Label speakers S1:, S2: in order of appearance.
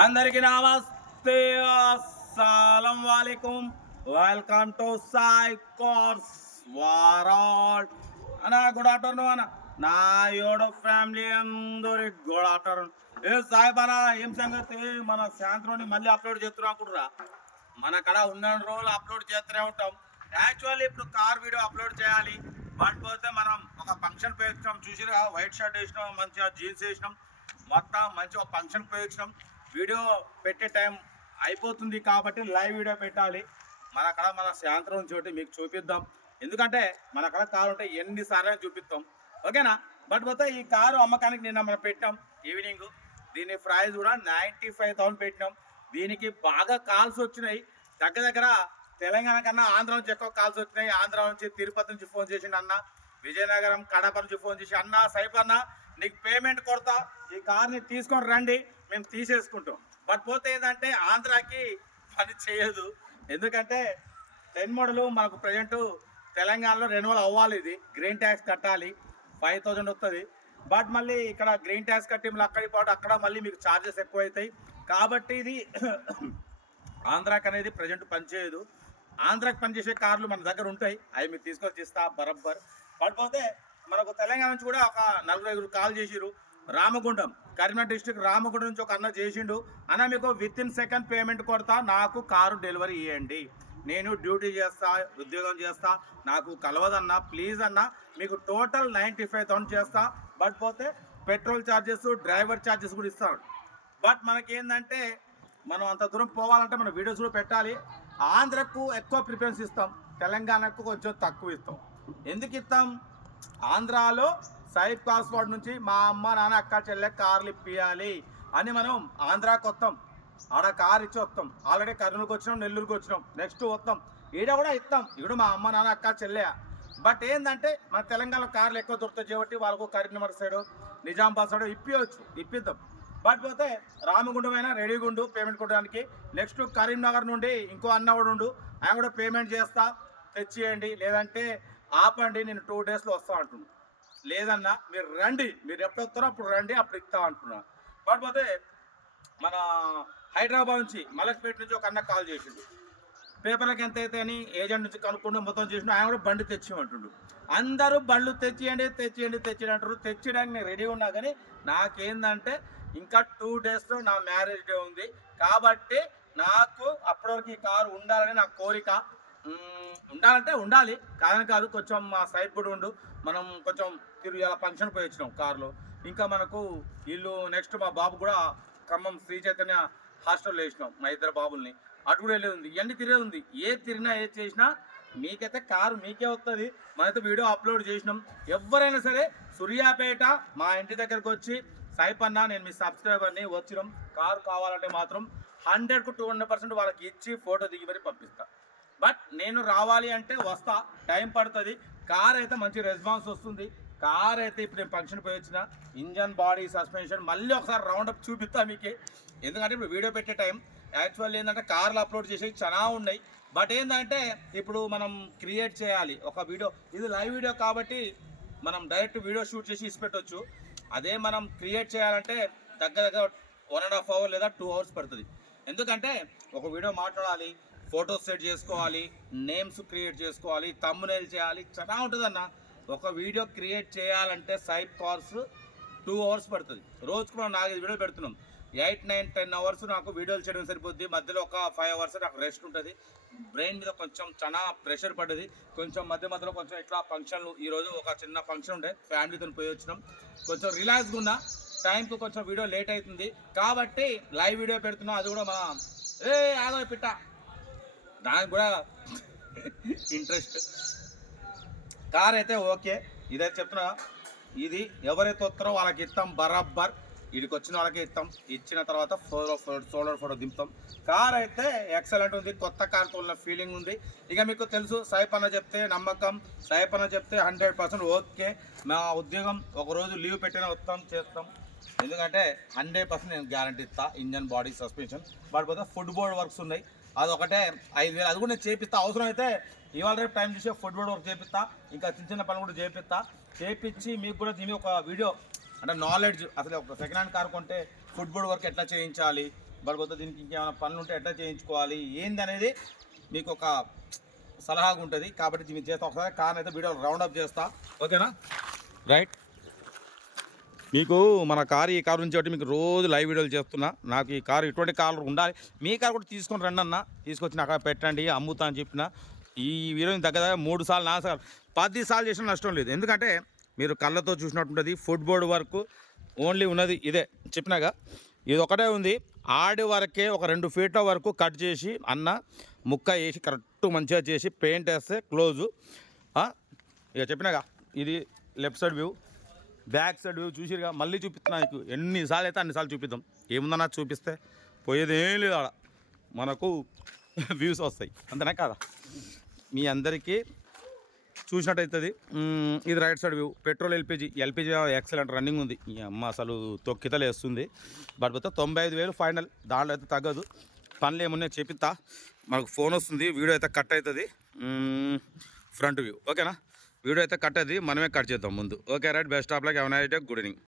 S1: అందరికి నమస్తే. అస్సలం వాలేకుం. వెల్కమ్ టు సాయి కోర్స్ వారాల్. అన్న గుడ్ ఆఫ్టర్నూన్ అన్న. నా యోడో ఫ్యామిలీ అందరి గుడ్ ఆఫ్టర్నూన్. ఏ సాయిబ్ ఏం సంగతి? మన సాయంత్రం మళ్ళీ అప్లోడ్ చేస్తున్నాం అనుకుంటురా మన కడ ఉన్న రోజులు అప్లోడ్ చేస్తూనే ఉంటాం. యాక్చువల్లీ ఇప్పుడు కార్ వీడియో అప్లోడ్ చేయాలి. బట్ పోతే మనం ఒక ఫంక్షన్ పేర్చాం చూసిరా వైట్ షర్ట్ వేసినాం మంచిగా జీన్స్ వేసినాం. మొత్తం మంచిగా ఫంక్షన్ పేర్చినాం వీడియో పెట్టే టైం అయిపోతుంది కాబట్టి లైవ్ వీడియో పెట్టాలి. మన కళ మన సాయంత్రం చోటి మీకు చూపిద్దాం. ఎందుకంటే మన కళ కారు ఉంటే ఎన్నిసార్లు చూపిస్తాం. ఓకేనా? బట్ పోతే ఈ కారు అమ్మకానికి నిన్న మనం పెట్టాం ఈవినింగ్ దీని ప్రైస్ కూడా నైంటీ ఫైవ్ థౌసండ్ పెట్టినాం. దీనికి బాగా కాల్స్ వచ్చినాయి. దగ్గర దగ్గర తెలంగాణ కన్నా ఆంధ్ర నుంచి ఎక్కువ కాల్స్ వచ్చినాయి. ఆంధ్ర నుంచి తిరుపతి నుంచి ఫోన్ చేసిండు అన్న విజయనగరం కడప నుంచి ఫోన్ చేసి అన్న సైఫ్ అన్న నీకు పేమెంట్ కొడతా. ఈ కార్ని తీసుకొని రండి. మేము తీసేసుకుంటాం. బట్ పోతే ఏంటంటే ఆంధ్రాకి పని చేయదు. ఎందుకంటే టెన్ మోడలు మనకు ప్రజెంట్ తెలంగాణలో రెన్యువల్ అవ్వాలి ఇది. గ్రీన్ ట్యాక్స్ కట్టాలి. ఫైవ్ థౌజండ్ వస్తుంది బట్ మళ్ళీ ఇక్కడ గ్రీన్ ట్యాక్స్ కట్టి మళ్ళీ అక్కడికి పాటు అక్కడ మళ్ళీ మీకు ఛార్జెస్ ఎక్కువ అవుతాయి కాబట్టి ఇది ఆంధ్రాకి అనేది ప్రజెంట్ పనిచేయదు ఆంధ్రాకి పనిచేసే కార్లు మన దగ్గర ఉంటాయి. అవి మీరు తీసుకొచ్చి ఇస్తా బరబ్బర్. పడిపోతే మనకు తెలంగాణ నుంచి కూడా ఒక నలుగురు ఐదుగురు కాల్ చేసిరు రామగుండం కరీంనగర్ డిస్టిక్ రామగుండం నుంచి ఒక అన్న చేసిండు. అన్న మీకు విత్ ఇన్ సెకండ్ పేమెంట్ కొడతా నాకు కారు డెలివరీ ఇవ్వండి నేను డ్యూటీ చేస్తా ఉద్యోగం చేస్తా నాకు కలవదన్నా ప్లీజ్ అన్న మీకు టోటల్ నైంటీ ఫైవ్ థౌసండ్ చేస్తా. బట్ పోతే పెట్రోల్ ఛార్జెస్ డ్రైవర్ ఛార్జెస్ కూడా ఇస్తాడు. బట్ మనకేందంటే మనం అంత దూరం పోవాలంటే మన వీడియోస్ కూడా పెట్టాలి. ఆంధ్రకు ఎక్కువ ప్రిఫరెన్స్ ఇస్తాం తెలంగాణకు కొంచెం తక్కువ ఇస్తాం. ఎందుకు ఇస్తాం? ఆంధ్రాలో సైఫ్ కాస్వాడ్ నుంచి మా అమ్మ నాన్న అక్క చెల్లె కార్లు ఇప్పియాలి అని మనం ఆంధ్రాకి వస్తాం ఆడ కార్ ఇచ్చి వస్తాం ఆల్రెడీ కర్నూలుకి వచ్చినాం నెల్లూరుకి వచ్చినాం. నెక్స్ట్ వస్తాం ఈడ కూడా ఇస్తాం ఈడు మా అమ్మ నాన్న అక్క చెల్లె. బట్ ఏంటంటే మన తెలంగాణలో కార్లు ఎక్కువ దొరుకుతాయి కాబట్టి వాళ్ళకు కరీంనగర్ సైడు నిజామాబాద్ సైడు ఇప్పియవచ్చు ఇప్పిద్దాం. బట్ పోతే రామగుండమైనా రెడీగుండు పేమెంట్ కొట్టడానికి. నెక్స్ట్ కరీంనగర్ నుండి ఇంకో అన్న కూడా ఉండు. ఆయన కూడా పేమెంట్ చేస్తా తెచ్చియండి. లేదంటే ఆపండి నేను టూ డేస్లో వస్తా అంటున్నాను లేదన్నా మీరు రండి. మీరు ఎప్పుడు వస్తారో అప్పుడు రండి అప్పుడు ఇస్తా అంటున్నా కాకపోతే మన హైదరాబాద్ నుంచి మలక్పేట నుంచి ఒక అన్న కాల్ చేసిండు. పేపర్లకు ఎంత అయితే అని ఏజెంట్ నుంచి కనుక్కుంటూ మొత్తం చేసిన ఆయన కూడా బండి తెచ్చిమంటుండు. అందరూ బండ్లు తెచ్చియండి తెచ్చియండి తెచ్చియండి అంటారు. తెచ్చడానికి నేను రెడీ ఉన్నా కానీ నాకేందంటే ఇంకా టూ డేస్లో నా మ్యారేజ్ డే ఉంది. కాబట్టి నాకు అప్పటివరకు ఈ కారు ఉండాలని నా కోరిక. ఉండాలంటే ఉండాలి. కాదని కాదు కొంచెం మా సైడ్ కూడా ఉండు. మనం కొంచెం తిరిగి అలా ఫంక్షన్ పోయి వచ్చినాం కారులో. ఇంకా మనకు ఇల్లు నెక్స్ట్ మా బాబు కూడా ఖమ్మం శ్రీ చైతన్య హాస్టల్లో వేసినాం మా ఇద్దరు బాబుల్ని. అటు కూడా వెళ్ళేది ఉంది ఇవన్నీ తిరిగేది ఉంది. ఏ తిరిగినా ఏ చేసినా మీకైతే కారు మీకే వస్తుంది మనైతే వీడియో అప్లోడ్ చేసినాం. ఎవరైనా సరే సూర్యాపేట మా ఇంటి దగ్గరకు వచ్చి సైప్ నేను మీ సబ్స్క్రైబర్ని వచ్చినాం. కారు కావాలంటే మాత్రం హండ్రెడ్కు టూ హండ్రెడ్ పర్సెంట్ వాళ్ళకి ఇచ్చి ఫోటో దిగి మరి పంపిస్తాను బట్ నేను రావాలి అంటే వస్తా. టైం పడుతుంది. కార్ అయితే మంచి రెస్పాన్స్ వస్తుంది. కార్ అయితే ఇప్పుడు నేను ఫంక్షన్ పోయి వచ్చిన. Engine body suspension. మళ్ళీ ఒకసారి రౌండ్ అప్ చూపిస్తా మీకు. ఎందుకంటే ఇప్పుడు వీడియో పెట్టే టైం. యాక్చువల్లీ ఏంటంటే కార్లు అప్లోడ్ చేసేవి చాలా ఉన్నాయి. బట్ ఏంటంటే ఇప్పుడు మనం క్రియేట్ చేయాలి. ఒక వీడియో. ఇది లైవ్ వీడియో కాబట్టి మనం డైరెక్ట్ వీడియో షూట్ చేసి ఇసిపెట్టవచ్చు అదే మనం క్రియేట్ చేయాలంటే దగ్గర దగ్గర వన్ అండ్ హాఫ్ అవర్ లేదా టూ అవర్స్ పడుతుంది. ఎందుకంటే ఒక వీడియో మాట్లాడాలి. ఫొటోస్ సెట్ చేసుకోవాలి నేమ్స్ క్రియేట్ చేసుకోవాలి తమ్మునేల్ చేయాలి చాలా ఉంటుందన్న. ఒక వీడియో క్రియేట్ చేయాలంటే సైప్ కార్స్ టూ అవర్స్ పడుతుంది. రోజుకు మనం నాలుగైదు వీడియోలు పెడుతున్నాం. ఎయిట్ నైన్ టెన్ అవర్స్ నాకు వీడియోలు చేయడం సరిపోద్ది. మధ్యలో ఒక ఫైవ్ అవర్స్ నాకు రెస్ట్ ఉంటుంది. బ్రెయిన్ మీద కొంచెం చాలా ప్రెషర్ పడ్డది. కొంచెం మధ్య మధ్యలో కొంచెం ఇట్లా ఫంక్షన్లు ఈరోజు ఒక చిన్న ఫంక్షన్ ఉండే ఫ్యామిలీతో పోయి వచ్చినాం. కొంచెం రిలాక్స్గా ఉన్నా టైంకి కొంచెం వీడియో లేట్ అవుతుంది. కాబట్టి లైవ్ వీడియో పెడుతున్నాం. అది కూడా మన ఏ ఆగో పిట్ట. దానికి కూడా ఇంట్రెస్ట్ కార్ అయితే ఓకే ఇదే చెప్తున్నా ఇది ఎవరైతే వస్తారో వాళ్ళకి ఇస్తాం బరాబర్. వీడికి వచ్చిన వాళ్ళకి ఇస్తాం. ఇచ్చిన తర్వాత ఫోటో సోలర్ ఫోటో దింపుతాం. కార్ అయితే ఎక్సలెంట్ ఉంది. కొత్త కార్ తోలిన ఫీలింగ్ ఉంది. ఇక మీకు తెలుసు సాయిప్ అన్న చెప్తే నమ్మకం. సాయిప్ అన్న చెప్తే హండ్రెడ్ పర్సెంట్ ఓకే మా ఉద్యోగం ఒక రోజు లీవ్ పెట్టినా వస్తాం చేస్తాం. ఎందుకంటే హండ్రెడ్ పర్సెంట్ నేను గ్యారంటీ ఇస్తా. ఇంజన్ బాడీ సస్పెన్షన్ బట్ పోతే ఫుడ్ బోర్డ్ వర్క్స్ ఉన్నాయి. అదొకటే. ఐదు వేలు అది కూడా నేను చేపిస్తా. అవసరం అయితే ఇవాళ రేపు టైం చూసి ఫుడ్ బోర్డ్ వర్క్ చేపిస్తా. ఇంకా చిన్న చిన్న పనులు కూడా చేపిస్తా. చేపించి మీకు కూడా దీని ఒక వీడియో అంటే నాలెడ్జ్ అసలు ఒక సెకండ్ హ్యాండ్ కార్ కొంటే ఫుడ్ బోర్డ్ వర్క్ ఎట్లా చేయించాలి? బడిపోతే దీనికి ఇంకేమైనా పనులు ఉంటే ఎట్లా చేయించుకోవాలి? ఏంది అనేది మీకు ఒక సలహాగా ఉంటుంది. కాబట్టి దీన్ని చేస్తా. ఒకసారి కార్ అయితే వీడియో రౌండ్ అప్ చేస్తా. ఓకేనా? రైట్ మీకు మన కారు ఈ కారు నుంచి ఒకటి మీకు రోజు లైవ్ వీడియోలు చేస్తున్నా. నాకు ఈ కారు ఇటువంటి కారు ఉండాలి. మీ కారు కూడా తీసుకొని రండి అన్న. తీసుకొచ్చి అక్కడ పెట్టండి అమ్ముతా అని చెప్పిన. ఈ వీడియోని దగ్గర దగ్గర మూడు సార్లు నాలుగు సార్లు పది సార్లు చేసిన నష్టం లేదు. ఎందుకంటే మీరు కళ్ళతో చూసినట్టుంటుంది ఫుట్బోర్డ్ వరకు ఓన్లీ ఉన్నది ఇదే. చెప్పినాగా? ఇది ఒకటే ఉంది. ఆడి వరకే ఒక రెండు ఫీట్ల వరకు కట్ చేసి అన్న ముక్క వేసి కరెక్ట్ మంచిగా చేసి పెయింట్ వేస్తే క్లోజు. ఇక చెప్పినాగా? ఇది left side view. Back side view చూసిరుగా మళ్ళీ చూపిస్తున్నా నీకు. ఎన్నిసార్లు అయితే అన్నిసార్లు చూపిద్దాం. ఏముందన్నా చూపిస్తే పోయేదేం లేదు ఆడ. మనకు వ్యూస్ వస్తాయి. అంతేనా కాదా? మీ అందరికీ చూసినట్టయితుంది. ఇది right side view. Petrol LPG. LPG excellent running ఉంది. ఈ అమ్మ అసలు తొక్కితలు వేస్తుంది. బట్ పోతే తొంభై ఐదు వేలు ఫైనల్. దాంట్లో అయితే తగ్గదు. పనులు ఏమున్నాయి చెప్పిస్తా. మనకు ఫోన్ వస్తుంది. వీడియో అయితే కట్ అవుతుంది. Front view. ఓకేనా? వీడియో అయితే కట్ అది మనమే కట్ చేద్దాం ముందు. Okay right best of like ఎవరైతే గుడ్ ఈవినింగ్.